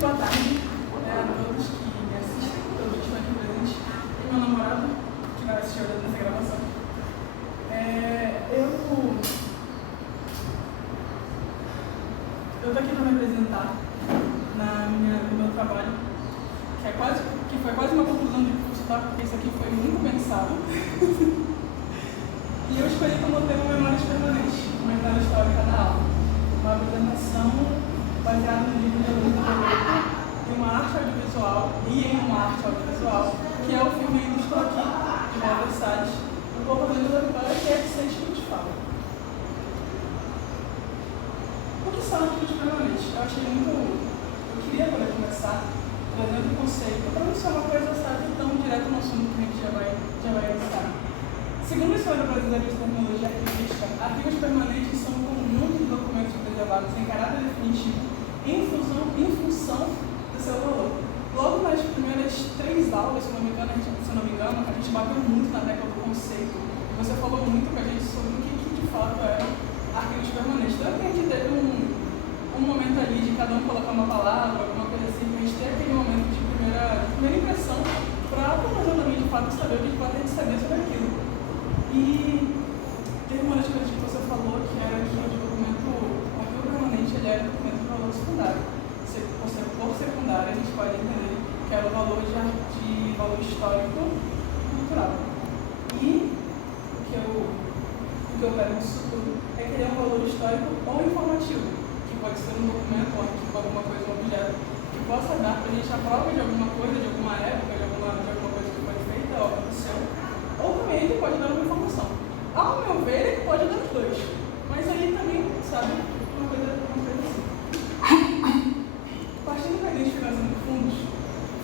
boa tarde a todos que me assistem, todos que estão aqui presentes, e meu namorado, que vai assistir essa gravação. Eu tô aqui para me apresentar no meu trabalho, que foi quase uma conclusão de curso, tá? Porque isso aqui foi muito pensado. E eu escolhi como tema Memórias Permanentes, uma entrada histórica da aula. Uma apresentação baseada no livro de Luiz Alberto e em uma arte audiovisual, que é o filme Ainda Estou Aqui, de Walter Salles, do compositor da Vitória, que é Seis que te fala. O que são arquivos permanentes? Eu queria poder começar trazendo um conceito, para não ser uma coisa, sabe, tão direto no assunto que a gente já vai iniciar. Segundo a Escola Brasileira de Tecnologia Arquivística, arquivos permanentes são um conjunto de documentos preservados em caráter definitivo em função do seu valor. Logo nas primeiras 3 aulas, se não me engano, a gente bateu muito na tecla do conceito. Você falou muito com a gente sobre o que de fato eram arquivos permanentes. Então, a gente teve um momento ali de cada um colocar uma palavra, alguma coisa assim, para a gente ter aquele momento de primeira impressão, para provavelmente de fato saber o que a gente saber sobre aquilo. E teve uma das coisas que você falou, que era que o arquivo permanente ele era o documento de valor secundário. Por secundário, a gente pode entender que era o valor de valor histórico cultural. E o que eu pego nisso tudo é que ele é um valor histórico ou informativo, que pode ser um documento, um arquivo, alguma coisa, um objeto, que possa dar para a gente a prova de alguma coisa, de alguma época, de alguma coisa que foi feita ou aconteceu, ou também ele pode dar uma informação. Ao meu ver, ele pode dar os dois, mas aí também, sabe, uma coisa assim. Partindo da identificação de fundos,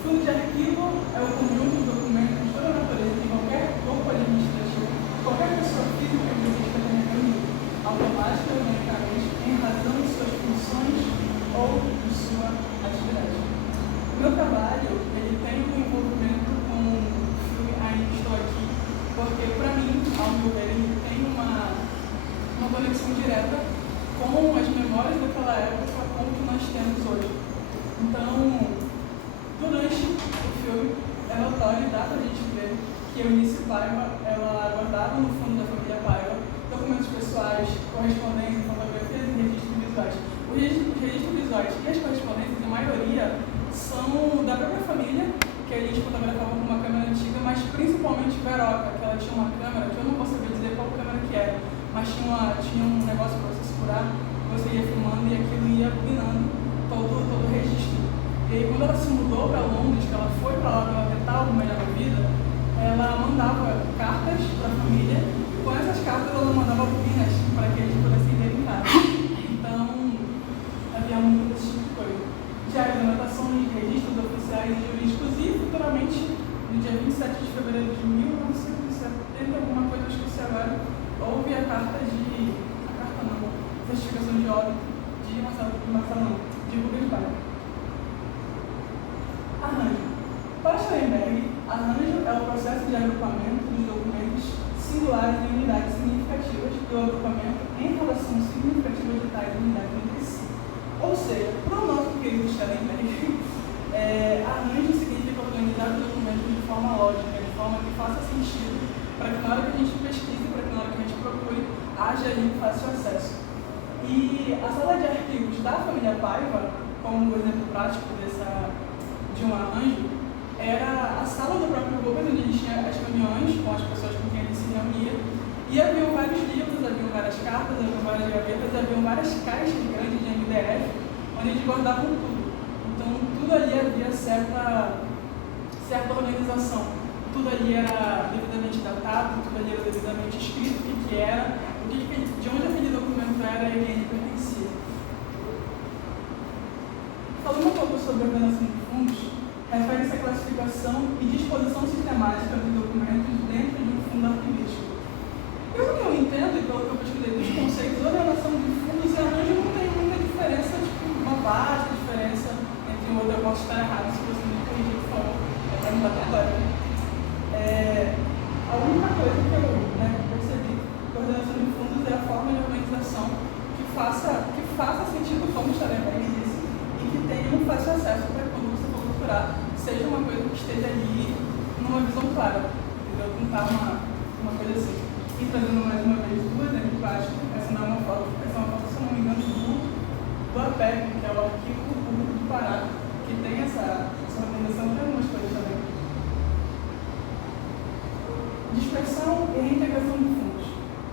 fundo de arquivo é o conjunto de documentos de toda a natureza que qualquer corpo administrativo, qualquer pessoa física que exista carregando automática ou mecanicamente em razão de suas funções ou de sua atividade. O meu trabalho ele tem um envolvimento com o filme Ainda Estou Aqui, porque para mim, ao meu ver, ele tem uma conexão direta com as memórias daquela época com o que nós temos hoje. Então, durante o filme, é notório e dá para a gente ver que a Eunice Paiva, ela guardava no fundo da família Paiva documentos pessoais, correspondências, fotografias e registros visuais. Os registros visuais e as correspondências, a maioria, são da própria família, que a gente fotografava com uma câmera antiga, mas principalmente Veroca, que ela tinha uma câmera, que eu não vou saber dizer qual câmera que era, mas tinha um negócio para você segurar, você ia filmando e aquilo ia minando todo o registro. E aí, quando ela se mudou para Londres, que ela foi para lá para ela tentar algo melhor na vida, ela mandava cartas para a família, e com essas cartas ela mandava bobinas para que eles pudessem ler em casa. Então, havia muito desse tipo de coisa. Diários, anotações, registros oficiais e jurídicos, e futuramente, no dia 27 de fevereiro de 1970, alguma coisa, eu esqueci agora, houve a certificação de óbito de Rubens Paiva. Arranjo. Para Schoenberg, arranjo é o processo de agrupamento dos documentos singulares em unidades significativas e o agrupamento em relação significativa de tais unidades entre si. Ou seja, para o nosso querido Schoenberg, arranjo significa organizar os documentos de forma lógica, de forma que faça sentido, para que na hora que a gente pesquise, para que na hora que a gente procure, haja ali fácil acesso. E a sala de arquivos da família Paiva, como um exemplo prático de um arranjo, era a sala do próprio Rubens, onde a gente tinha as reuniões com as pessoas com quem ele se reunia, e haviam vários livros, haviam várias cartas, haviam várias gavetas, haviam várias caixas grandes de MDF, onde eles guardavam tudo. Então, tudo ali havia certa organização. Tudo ali era devidamente datado, tudo ali era devidamente escrito, o que era, de onde aquele documento era e a quem ele pertencia. Falando um pouco sobre a ordenação de fundos, refere-se à classificação e disposição sistemática dos documentos dentro de um fundo arquivístico. Pelo que eu entendo e pelo que eu pesquisei dos conceitos, ordenação de fundos e arranjo não tem muita diferença, uma vasta diferença entre um outro. Eu posso estar errado, se você me corrigir, por favor, para não dar problema. A única coisa que eu percebi que a ordenação de fundos é a forma de organização que faça sentido, como Schoenberg disse, e que tenha um fácil acesso. seja uma coisa que esteja ali numa visão clara, entendeu? Pintar uma coisa assim. E trazendo mais uma vez do exemplo prático, essa não é uma foto, essa é uma foto, se eu não me engano, do APEC, que é o Arquivo Público do Pará, que tem essa organização de algumas coisas também. Dispersão e reintegração de fundos.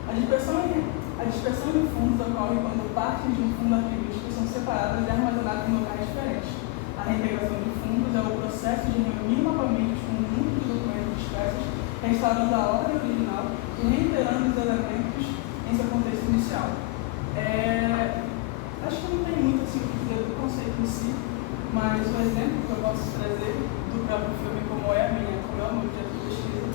A dispersão de fundos ocorre quando partes de um fundo arquivístico são separadas e armazenadas em locais diferentes. A reintegração de fundos é o processo de reunir novamente os conjuntos de documentos dispersos, restaurando a ordem original e reiterando os elementos em seu contexto inicial. Acho que não tem muito assim, o que dizer do conceito em si, mas o exemplo que eu posso trazer do próprio filme, como é o meu objeto de pesquisa,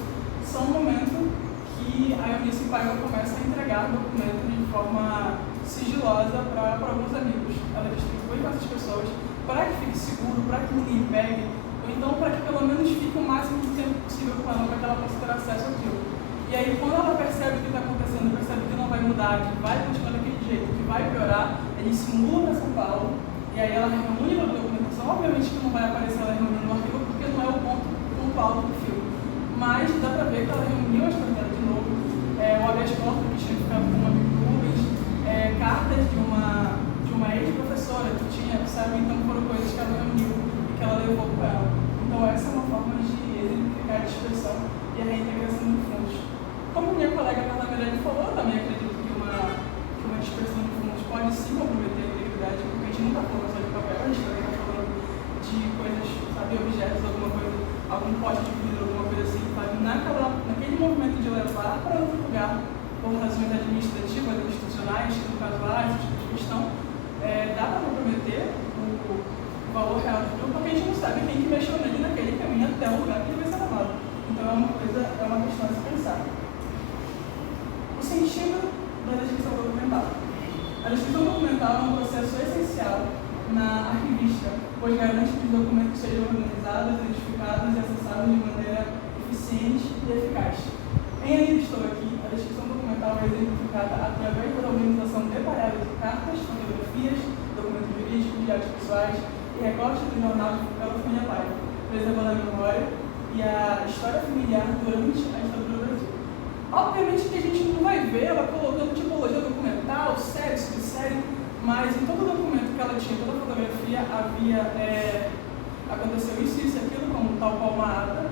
são um momento que a Eunice Paiva começa a entregar documentos de forma sigilosa para alguns amigos. Ela distribui para essas pessoas para que fique seguro, para que ninguém pegue, ou então para que pelo menos fique o máximo de tempo possível com ela, para que ela possa ter acesso àquilo. E aí, quando ela percebe o que está acontecendo, percebe que não vai mudar, que vai continuar daquele jeito, que vai piorar, eles se mudam para São Paulo, e aí ela reúne a documentação. Obviamente que não vai aparecer ela reunindo o arquivo, porque não é o ponto pontual do filme. Mas dá para ver que ela reuniu as coisas de novo, o habeas corpus que tinha ficado com uma Rubens, cartas de uma ex-professora que tinha, sabe? Então foram coisas que ela reuniu e que ela levou para ela. Então essa é uma forma de exemplificar a dispersão e a reintegração de fundos. Como minha colega Carla Mirelli falou, eu também acredito que uma dispersão de fundos pode sim comprometer a integridade, porque a gente não está falando só de papel, a gente também está falando de coisas, sabe, objetos, alguma coisa, algum pote de vidro, alguma coisa assim, sabe? Naquele movimento de levar para outro lugar, por razões administrativas, institucionais, que no caso lá, esse tipo de questão, dá para comprometer o valor real do filme, porque a gente não sabe quem que mexeu nele naquele caminho até o lugar que ele vai ser levado. Então é uma questão a se pensar. O sentido da descrição documental. A descrição documental é um processo essencial na arquivística, pois garante que os documentos sejam organizados, identificados e acessados de maneira eficiente e eficaz. Em Ainda Estou Aqui, a descrição documental é exemplificada através da organização detalhada de cartas, fotografias, documentos jurídicos, diários pessoais e recortes do jornal de Família Paiva, preservando a memória e a história familiar durante a história do Brasil. Obviamente que a gente não vai ver ela colocando tipologia documental, série, subsérie, mas em todo documento que ela tinha, toda fotografia, aconteceu isso e aquilo, como tal qual uma ata,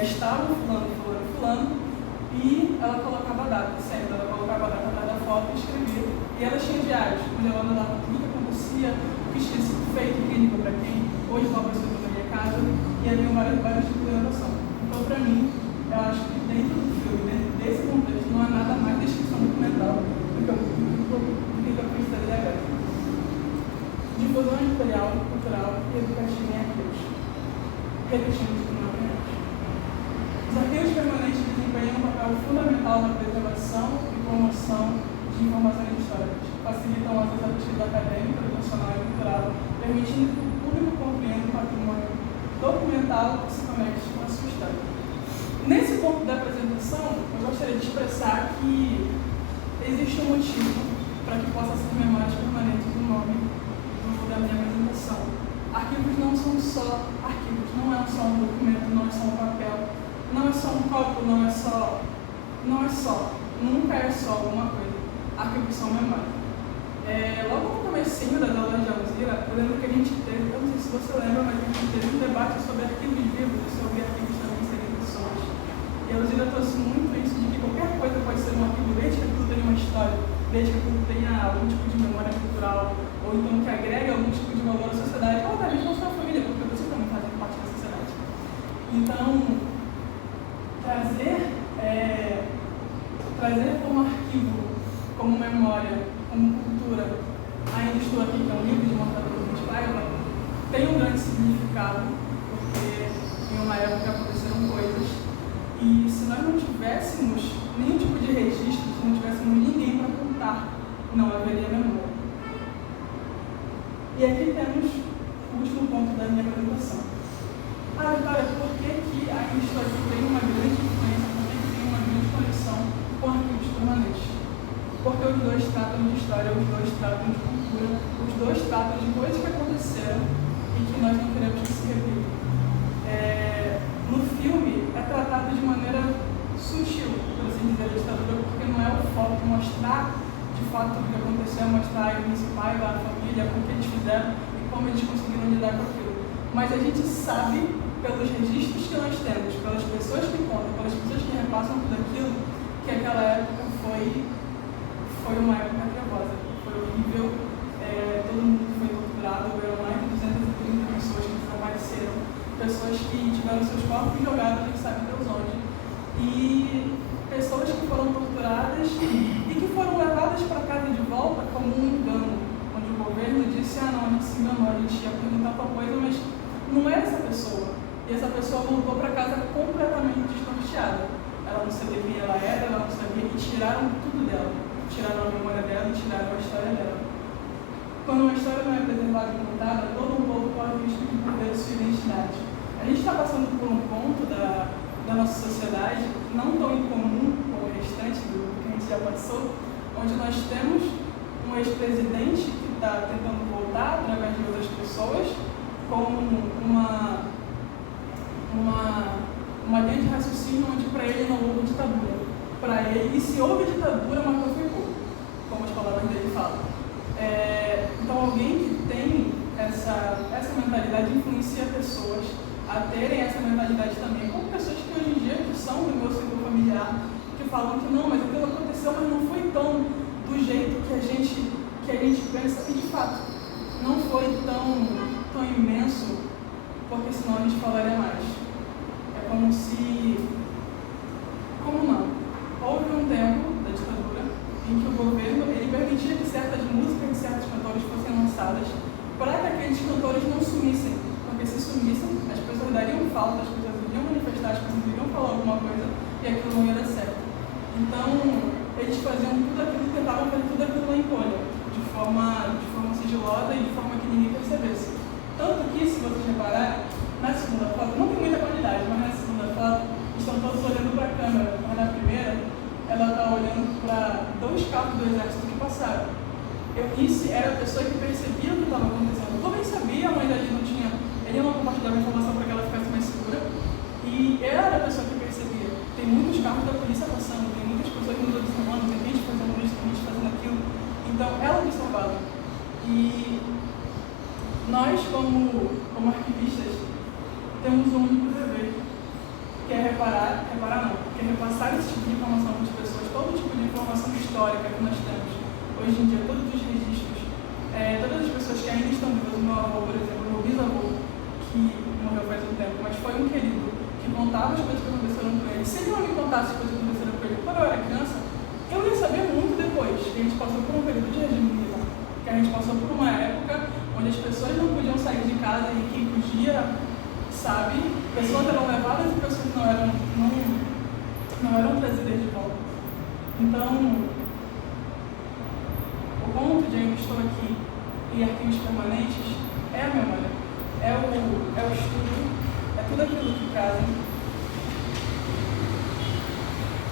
estava fulano, e ela colocava a data, sempre, ela colocava a data da foto e escrevia. E ela tinha diários, onde ela mandava tudo o que acontecia, o que tinha sido feito, quem ligou para quem, hoje uma pessoa na minha casa, e havia vários tipos de anotação. Então, para mim, eu acho que dentro do filme, dentro desse contexto, não há nada mais descrição documental do que eu fiz trazer agora. Difusão editorial, cultural e educativa em arquivos. Repetindo novamente. Os arquivos permanentes desempenham um papel fundamental na preservação e promoção de informações históricas. Facilitam o acesso à pesquisa acadêmica, educacional e cultural, permitindo que o público compreenda o patrimônio documental que se conecte com a sua história. Nesse ponto da apresentação, eu gostaria de expressar que existe um motivo para que possa ser memórias permanentes do nome da minha apresentação. Arquivos não são só arquivos, não é só um documento, não é só um papel, não é só um copo, não é só, nunca é só alguma coisa. Arquivos são memória. Logo no comecinho das aulas de Alzira, eu lembro que a gente teve, eu não sei se você lembra, mas a gente teve um debate sobre arquivos vivos e sobre arquivos também serem pessoas. E a Alzira trouxe muito isso de que qualquer coisa pode ser um arquivo, desde que aquilo tenha uma história, desde que aquilo tenha algum tipo de memória cultural, ou então que agregue algum tipo de valor à sociedade, ou até mesmo à sua família, porque você também faz parte da sociedade. Então, trazer como arquivo, como memória, como cultura, Ainda Estou Aqui, que é um livro de Mortadelo de Paiva, tem um grande significado, porque em uma época aconteceram coisas, e se nós não tivéssemos nenhum tipo de registro, se não tivéssemos ninguém para contar, não haveria memória. E aqui temos o último ponto da minha apresentação. Vitória, por que Ainda Estou Aqui tem uma grande influência, por que tem uma grande conexão com arquivos permanentes? Porque os dois tratam de história, os dois tratam de cultura, os dois tratam de coisas que aconteceram e que nós não queremos que se repitam. de maneira sutil, por assim dizer, a ditadura, porque não é o foco mostrar de fato o que aconteceu, mostrar os principais da família, o que eles fizeram e como eles conseguiram lidar com aquilo. Mas a gente sabe, pelos registros que nós temos, pelas pessoas que contam, pelas pessoas que repassam tudo aquilo, que aquela época foi uma época trevosa, foi horrível, todo mundo foi torturado, eram mais de 230 pessoas que desapareceram, pessoas que tiveram seus corpos jogados, quem sabe Deus onde, e pessoas que foram torturadas e que foram levadas para casa de volta como um engano, onde o governo disse, não, a gente se enganou, a gente ia perguntar tal coisa, mas não era essa pessoa. E essa pessoa voltou para casa completamente desnorteada. Ela não sabia quem ela era, ela não sabia, e tiraram tudo dela. Tiraram a memória dela e tiraram a história dela. Quando uma história não é preservada e contada, todo um povo corre o risco de perder sua identidade. A gente está passando por um ponto da nossa sociedade, não tão incomum como o restante do que a gente já passou, onde nós temos um ex-presidente que está tentando voltar através de outras pessoas, como uma linha de raciocínio onde para ele não houve ditadura. Para ele, e se houve ditadura, mas não foi pouco, como as palavras dele falam. Então alguém que tem essa mentalidade influencia pessoas a terem essa mentalidade também, como pessoas que hoje em dia que são do meu círculo familiar, que falam que não, mas aquilo aconteceu, mas não foi tão do jeito que a gente pensa, e de fato, não foi tão imenso, porque senão a gente falaria mais. É como se... Como não? Houve um tempo da ditadura em que o governo ele permitia que certas músicas de certos cantores fossem lançadas para que aqueles cantores não sumissem, porque se sumissem, as pessoas dariam falta, as pessoas iriam manifestar, as pessoas iriam falar alguma coisa e aquilo não ia dar certo. Então, eles faziam tudo aquilo, tentavam fazer tudo aquilo na encolha, de forma sigilosa e de forma que ninguém percebesse. Tanto que, se vocês repararem, na segunda foto, não tem muita qualidade, mas na segunda foto, estão todos olhando para a câmera, mas na primeira, ela está olhando para 2 carros do exército que passaram. Eunice era a pessoa que percebia o que estava acontecendo. Eu também sabia, mas ele não compartilhava a informação para que ela ficasse mais segura. E ela era a pessoa que percebia. Tem muitos carros da polícia passando, tem muitas pessoas nos observando, tem gente fazendo isso, tem gente fazendo aquilo. Então, ela observava. E nós, como arquivistas, temos um único dever, que é repassar esse tipo de informação para as pessoas, todo tipo de informação histórica que nós temos. Hoje em dia, todos os registros, todas as pessoas que ainda estão vivas, o meu avô, por exemplo, o meu bisavô, que morreu faz um tempo, mas foi um querido, que contava as coisas que aconteceram com ele. Se ele não me contasse as coisas que aconteceram com ele quando eu era criança, eu ia saber muito depois, que a gente passou por um período de regime militar, que a gente passou por uma época onde as pessoas não podiam sair de casa e quem podia, sabe, pessoas eram levadas e pessoas não eram trazidas de volta. Então, o ponto de ainda estou aqui e arquivos permanentes é a memória, é o estudo, é tudo aquilo que trazem.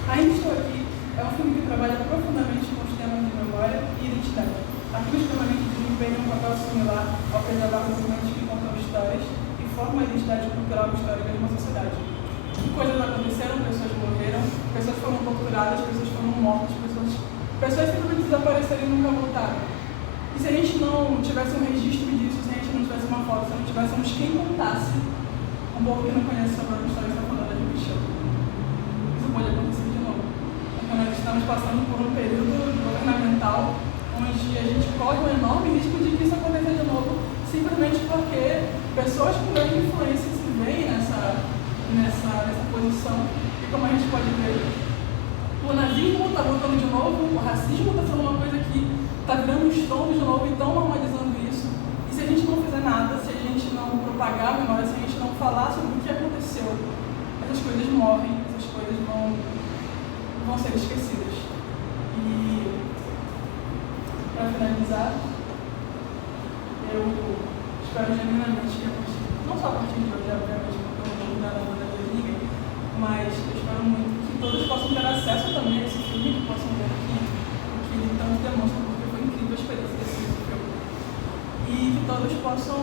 Ainda estou aqui é um filme que trabalha profundamente com os temas de memória e identidade. Arquivos permanentes desempenham um papel similar ao preservar documentos que contam histórias e formam a identidade cultural e histórica de uma sociedade. Coisas aconteceram, pessoas morreram, pessoas foram torturadas, pessoas foram mortas, pessoas simplesmente desapareceram e nunca voltaram. E se a gente não tivesse um registro disso, se a gente não tivesse uma foto, se não tivéssemos quem contasse, um povo que não conhece sobre a história está falando de bicho. Isso pode acontecer de novo. Porque nós estamos passando por um período governamental onde a gente corre um enorme risco de que isso aconteça de novo, simplesmente porque pessoas com grande influência se veem nessa posição. E como a gente pode ver, o nazismo está voltando de novo, o racismo está sendo uma coisa que está virando um estrondo de novo e estão normalizando isso. E se a gente não fizer nada, se a gente não propagar a memória, se a gente não falar sobre o que aconteceu, essas coisas morrem, essas coisas vão ser esquecidas. E, para finalizar, eu espero genuinamente que não só a partir de hoje, obviamente, porque eu não vou mudar nada da vida de ninguém, mas eu espero muito que todos possam ter acesso também a esse filme, que possam ver o que ele tanto demonstra, porque foi incrível a experiência desse filme. E que todos possam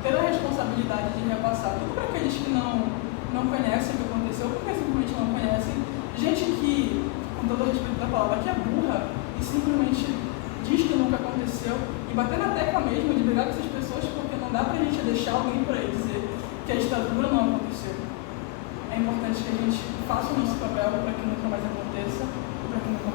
ter a responsabilidade de repassar, tudo para aqueles que não não conhecem o que aconteceu, porque simplesmente não conhecem. Gente que, com todo o respeito da palavra, que é burra e simplesmente diz que nunca aconteceu, e bater na tecla mesmo de brigar com essas pessoas, porque não dá pra gente deixar alguém por aí dizer que a ditadura não aconteceu. É importante que a gente faça o nosso papel para que nunca mais aconteça, para que nunca